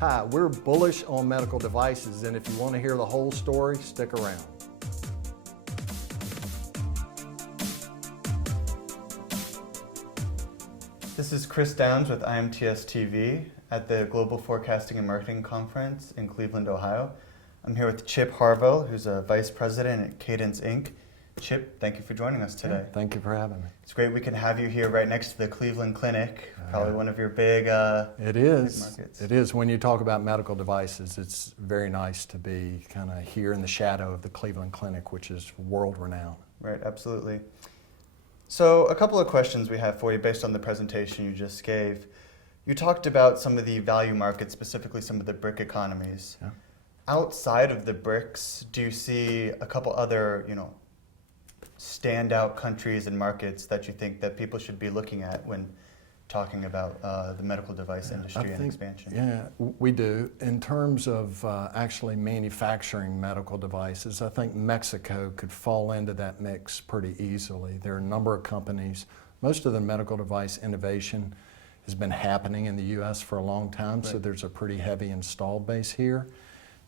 Hi, we're bullish on medical devices, and if you want to hear the whole story, stick around. This is Chris Downs with IMTS TV at the Global Forecasting and Marketing Conference in Cleveland, Ohio. I'm here with Chip Harvill, who's a Vice President at Cadence, Inc. Chip, thank you for joining us today. Yeah, thank you for having me. It's great we can have you here right next to the Cleveland Clinic, probably one of your big It is. big markets. It is. When you talk about medical devices, it's very nice to be kind of here in the shadow of the Cleveland Clinic, which is world-renowned. Right, absolutely. So a couple of questions we have for you based on the presentation you just gave. You talked about some of the value markets, specifically some of the BRIC economies. Yeah. Outside of the BRICS, do you see a couple other, standout countries and markets that you think that people should be looking at when talking about the medical device industry and expansion? Yeah, we do. In terms of actually manufacturing medical devices, I think Mexico could fall into that mix pretty easily. There are a number of companies. Most of the medical device innovation has been happening in the U.S. for a long time, so there's a pretty heavy installed base here.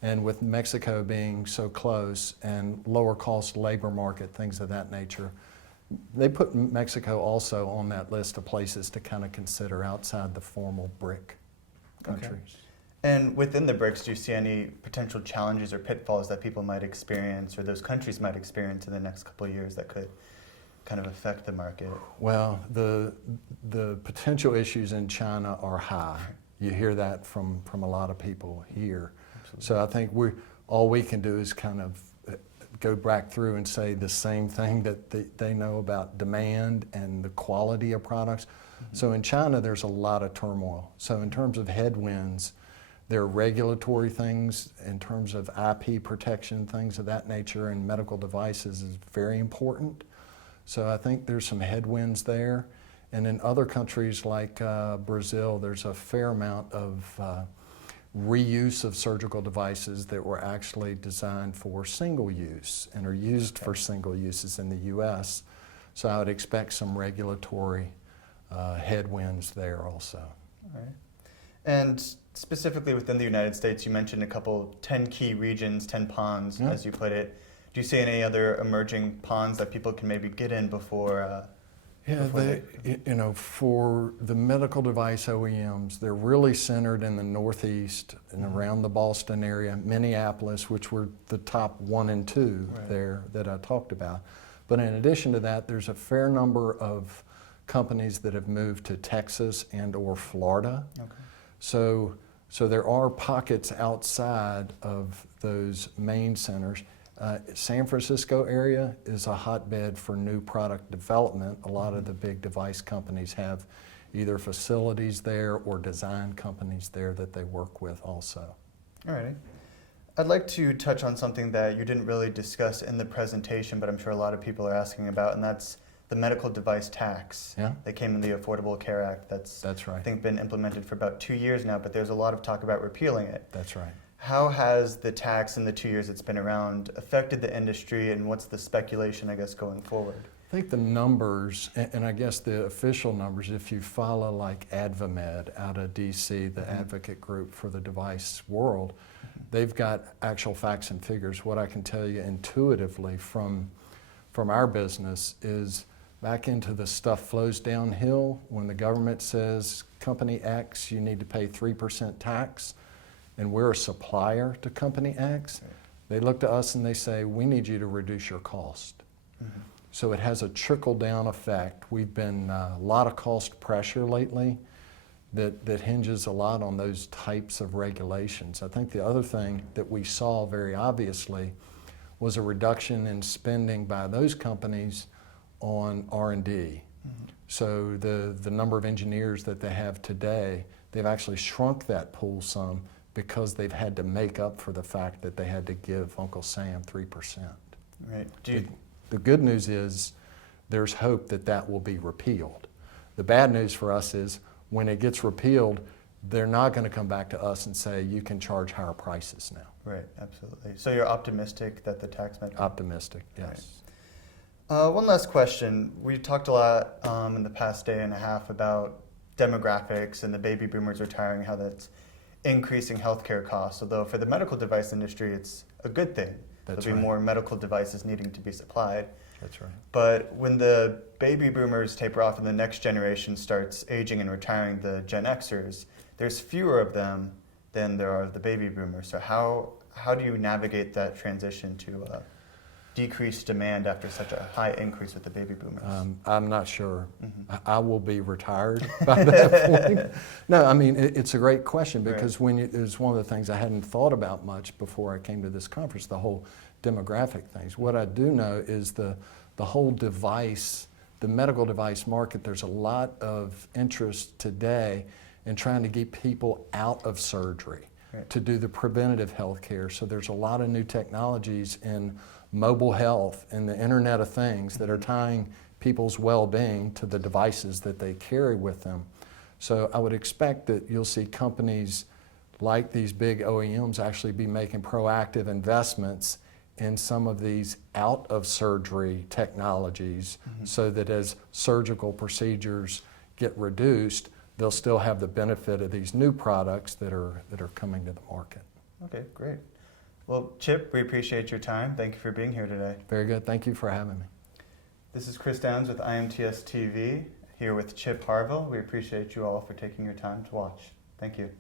And with Mexico being so close and lower cost labor market, things of that nature, they put Mexico also on that list of places to kind of consider outside the formal BRIC countries. Okay. And within the BRICS, do you see any potential challenges or pitfalls that people might experience or those countries might experience in the next couple of years that could kind of affect the market? Well, the potential issues in China are high. You hear that from a lot of people here. Absolutely. So I think all we can do is kind of go back through and say the same thing that they know about demand and the quality of products. Mm-hmm. So in China, there's a lot of turmoil. So in terms of headwinds, there are regulatory things in terms of IP protection, things of that nature, and medical devices is very important. So I think there's some headwinds there. And in other countries like Brazil, there's a fair amount of reuse of surgical devices that were actually designed for single use and are used for single uses in the U.S. So I would expect some regulatory headwinds there also. All right. And specifically within the United States, you mentioned 10 key regions, 10 ponds, as you put it. Do you see any other emerging ponds that people can maybe get in before? For the medical device OEMs, they're really centered in the Northeast and around the Boston area, Minneapolis, which were the top 1 and 2 there that I talked about. But in addition to that, there's a fair number of companies that have moved to Texas and or Florida. Okay. So there are pockets outside of those main centers. San Francisco area is a hotbed for new product development. A lot of the big device companies have either facilities there or design companies there that they work with also. All right. I'd like to touch on something that you didn't really discuss in the presentation, but I'm sure a lot of people are asking about, and that's the medical device tax that came in the Affordable Care Act. That's right. I think been implemented for about 2 years now, but there's a lot of talk about repealing it. That's right. How has the tax in the 2 years it's been around affected the industry, and what's the speculation, I guess, going forward? I think the numbers, and I guess the official numbers, if you follow like AdvaMed out of DC, the advocate group for the device world, they've got actual facts and figures. What I can tell you intuitively from our business is back into the stuff flows downhill when the government says, company X, you need to pay 3% tax, and we're a supplier to company X, they look to us and they say, we need you to reduce your cost. Mm-hmm. So it has a trickle-down effect. We've been a lot of cost pressure lately that hinges a lot on those types of regulations. I think the other thing that we saw very obviously was a reduction in spending by those companies on R&D. Mm-hmm. So the number of engineers that they have today, they've actually shrunk that pool some because they've had to make up for the fact that they had to give Uncle Sam 3%. Right. The good news is there's hope that will be repealed. The bad news for us is when it gets repealed, they're not going to come back to us and say you can charge higher prices now. Right, absolutely. So you're optimistic that the tax might be? Optimistic, yes. Right. One last question. We talked a lot in the past day and a half about demographics and the baby boomers retiring, how that's increasing healthcare costs, although for the medical device industry, it's a good thing. That's There'll be right. more medical devices needing to be supplied. That's right. But when the baby boomers taper off and the next generation starts aging and retiring, the Gen Xers, there's fewer of them than there are of the baby boomers. So how do you navigate that transition to decreased demand after such a high increase with the baby boomers? I'm not sure. Mm-hmm. I will be retired by that point. No, I mean, it's a great question because it's one of the things I hadn't thought about much before I came to this conference, the whole demographic things. What I do know is the whole device, the medical device market, there's a lot of interest today in trying to get people out of surgery to do the preventative health care. So there's a lot of new technologies in mobile health and the Internet of Things that are tying people's well-being to the devices that they carry with them. So I would expect that you'll see companies like these big OEMs actually be making proactive investments in some of these out-of-surgery technologies so that as surgical procedures get reduced, they'll still have the benefit of these new products that are coming to the market. Okay, great. Well, Chip, we appreciate your time. Thank you for being here today. Very good. Thank you for having me. This is Chris Downs with IMTS TV, here with Chip Harvill. We appreciate you all for taking your time to watch. Thank you.